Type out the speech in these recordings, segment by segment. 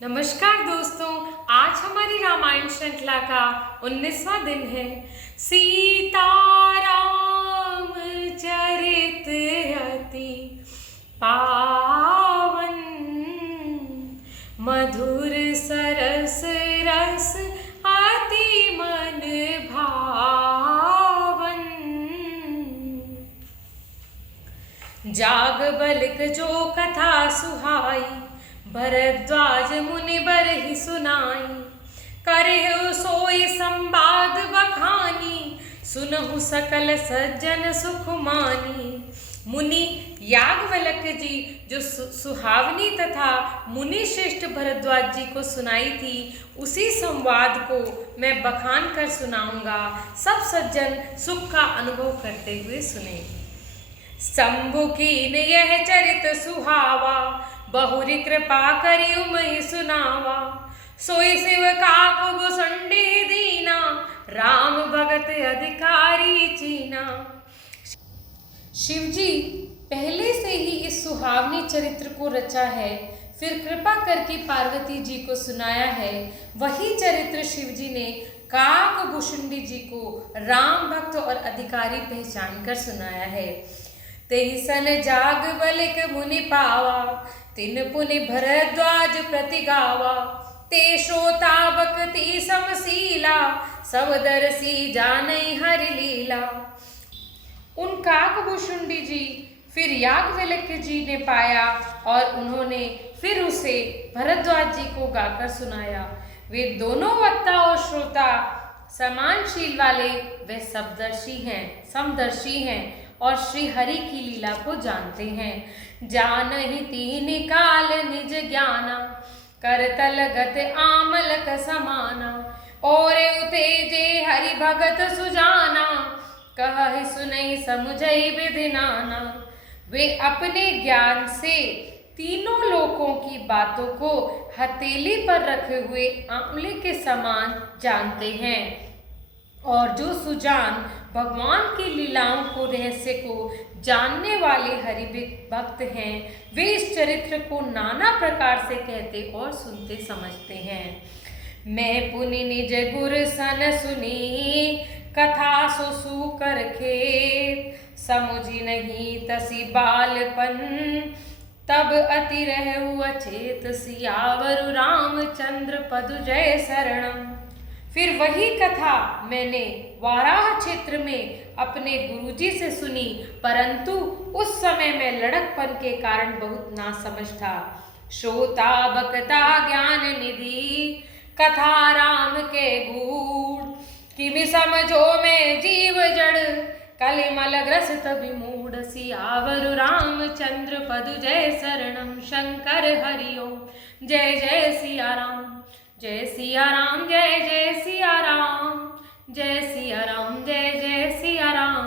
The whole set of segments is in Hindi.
नमस्कार दोस्तों, आज हमारी रामायण श्रृंखला का 19वां दिन है। सीताराम चरित अति पावन, मधुर सरस रस अति मन भावन। जाग बलिक जो कथा सुहाई, भरद्वाज मुनि बरहि सुनाई। करहु सोई संवाद बखानी, सुनहु सकल सज्जन सुख मानी। मुनि याज्ञवल्क्य जी जो सुहावनी तथा मुनि श्रेष्ठ भरद्वाज जी को सुनाई थी, उसी संवाद को मैं बखान कर सुनाऊंगा। सब सज्जन सुख का अनुभव करते हुए सुने। शंभु कीन यह चरित सुहावा, बहुरी कृपा करियु महि सुनावा। सोई शिव काकु भुसुंडी दीना, राम भगत अधिकारी चीना। शिवजी पहले से ही इस सुहावनी चरित्र को रचा है, फिर कृपा करके पार्वती जी को सुनाया है। वही चरित्र शिवजी ने काकभुसुंडी जी को राम भक्त और अधिकारी पहचान कर सुनाया है। तेहि सन जाग बलिक मुनि पावा, तिन पुनि भरद्वाज प्रति गावा। ते श्रोता भक्ति समशीला, सब दर्शी जानई हरि लीला। उन काकभुसुंडी जी फिर याज्ञवल्क्य जी ने पाया और उन्होंने फिर उसे भरद्वाज जी को गाकर सुनाया। वे दोनों वक्ता और श्रोता समानशील वाले वे समदर्शी हैं और श्री हरि की लीला को जानते हैं। जानहि तीन काल निज ज्ञाना, करतल गत आमलक समाना। और उतेजे हरि भगत सुजाना, कहहि सुनहि समुझइ विधि नाना। वे अपने ज्ञान से तीनों लोकों की बातों को हथेली पर रखे हुए आंवले के समान जानते हैं, और जो सुजान भगवान की लीलाओं को रहस्य को जानने वाले हरि भक्त हैं, वे इस चरित्र को नाना प्रकार से कहते और सुनते समझते हैं। मैं पुनि निज गुर सन सुनी, कथा सु कर खेत। समुझी नहीं तसी बालपन, तब अति रहु अचेत। सियावर रामचंद्र पदु जय शरणम। फिर वही कथा मैंने वाराह क्षेत्र में अपने गुरुजी से सुनी, परंतु उस समय मैं लड़कपन के कारण बहुत नासमझ था। श्रोता बकता ज्ञान निधि, कथा राम के गूढ़। किमि समझो में जीव जड़, कलिमल ग्रसित विमूढ़। सियावर रामचंद्र पदु जय शरणम। शंकर हरिओम। जय जय सिया राम, जय सिया राम, जय जय सिया राम, जय सिया राम, जय जय सिया राम।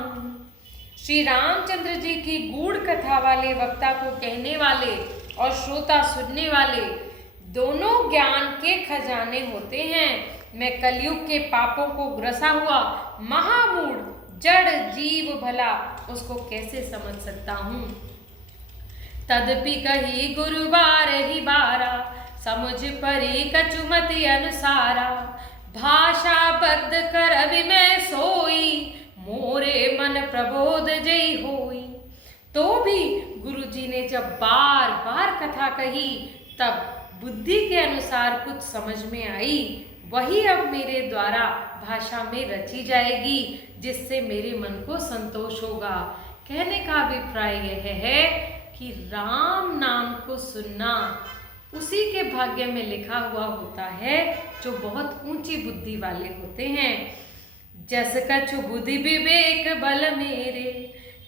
श्री रामचंद्र जी की गूढ़ कथा वाले वक्ता को कहने वाले और श्रोता सुनने वाले दोनों ज्ञान के खजाने होते हैं। मैं कलयुग के पापों को ग्रसा हुआ महामूढ़ जड़ जीव भला उसको कैसे समझ सकता हूँ। तदपि कही गुरु बारहि बारा, समुझ परी कछुमति अनुसारा। भाषा बद्ध कर अभी मैं सोई, मोरे मन प्रबोध जई होई। तो भी गुरुजी ने जब बार बार कथा कही, तब बुद्धि के अनुसार कुछ समझ में आई। वही अब मेरे द्वारा भाषा में रची जाएगी, जिससे मेरे मन को संतोष होगा। कहने का अभिप्राय यह है कि राम नाम को सुनना उसी के भाग्य में लिखा हुआ होता है जो बहुत ऊंची बुद्धि वाले होते हैं। जस कछु बुद्धि विवेक बल मेरे,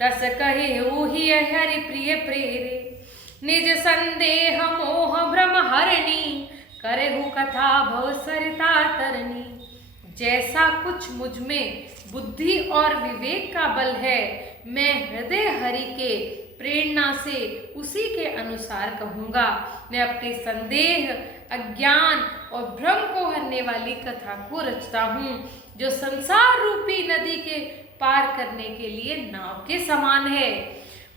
तस कहे ओहि हरि प्रिय प्रेरे। निज संदेह मोह भ्रम हरणी, करहु कथा भव सरिता तरनी। जैसा कुछ मुझ में बुद्धि और विवेक का बल है, मैं हृदय हरि के प्रेरणा से उसी के अनुसार कहूँगा। मैं अपने संदेह, अज्ञान और भ्रम को हरने वाली कथा को रचता हूँ, जो संसार रूपी नदी के पार करने के लिए नाव के समान है।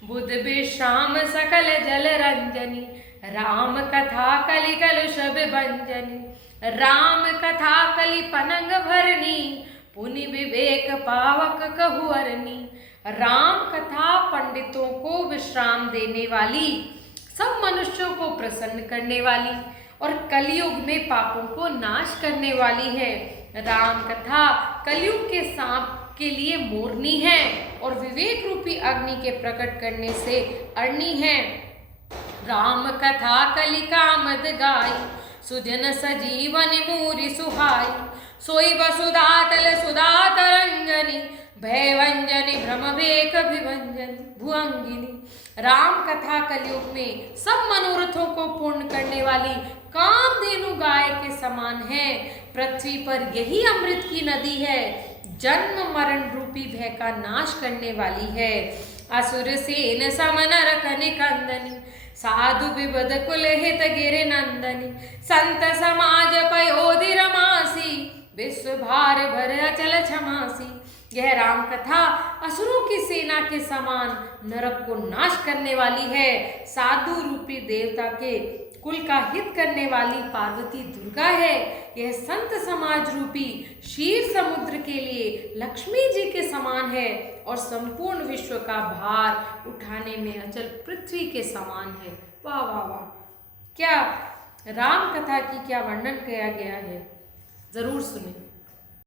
बुध विश्राम सकल जल रंजनी, राम कथा कलि कलुष भंजनी, राम कथा कलि पनंग भरनी, पुनि विवेक पावक कहु अरनी। राम कथा पंडितों को विश्राम देने वाली, सब मनुष्यों को प्रसन्न करने वाली और कलयुग में पापों को नाश करने वाली है। राम कथा कलयुग के सांप के लिए मोरनी है और विवेक रूपी अग्नि के प्रकट करने से अरनी है। राम कथा कलि कामद गाई, सुजन सजीवन मूरि सुहाई। सोई वसुधा तल सुधा तरंजनी, भयभंजनी भ्रम भेक विभंजनी भुअंगिनी। राम कथा कलयुग में सब मनोरथों को पूर्ण करने वाली कामधेनु गाय के समान है। पृथ्वी पर यही अमृत की नदी है, जन्म मरण रूपी भय का नाश करने वाली है। असुर सेन सम नर कनिकंदनी, साधु विबद कुल हित गिर नंदनी। संत समाज पयोधि रमासी, विश्व भार भर अचल क्षमासी। यह राम कथा असुरों की सेना के समान नरक को नाश करने वाली है। साधु रूपी देवता के कुल का हित करने वाली पार्वती दुर्गा है। यह संत समाज रूपी क्षीर समुद्र के लिए लक्ष्मी जी के समान है और संपूर्ण विश्व का भार उठाने में अचल पृथ्वी के समान है। वाह वाह वाह, क्या राम कथा की क्या वर्णन किया गया है, जरूर सुने।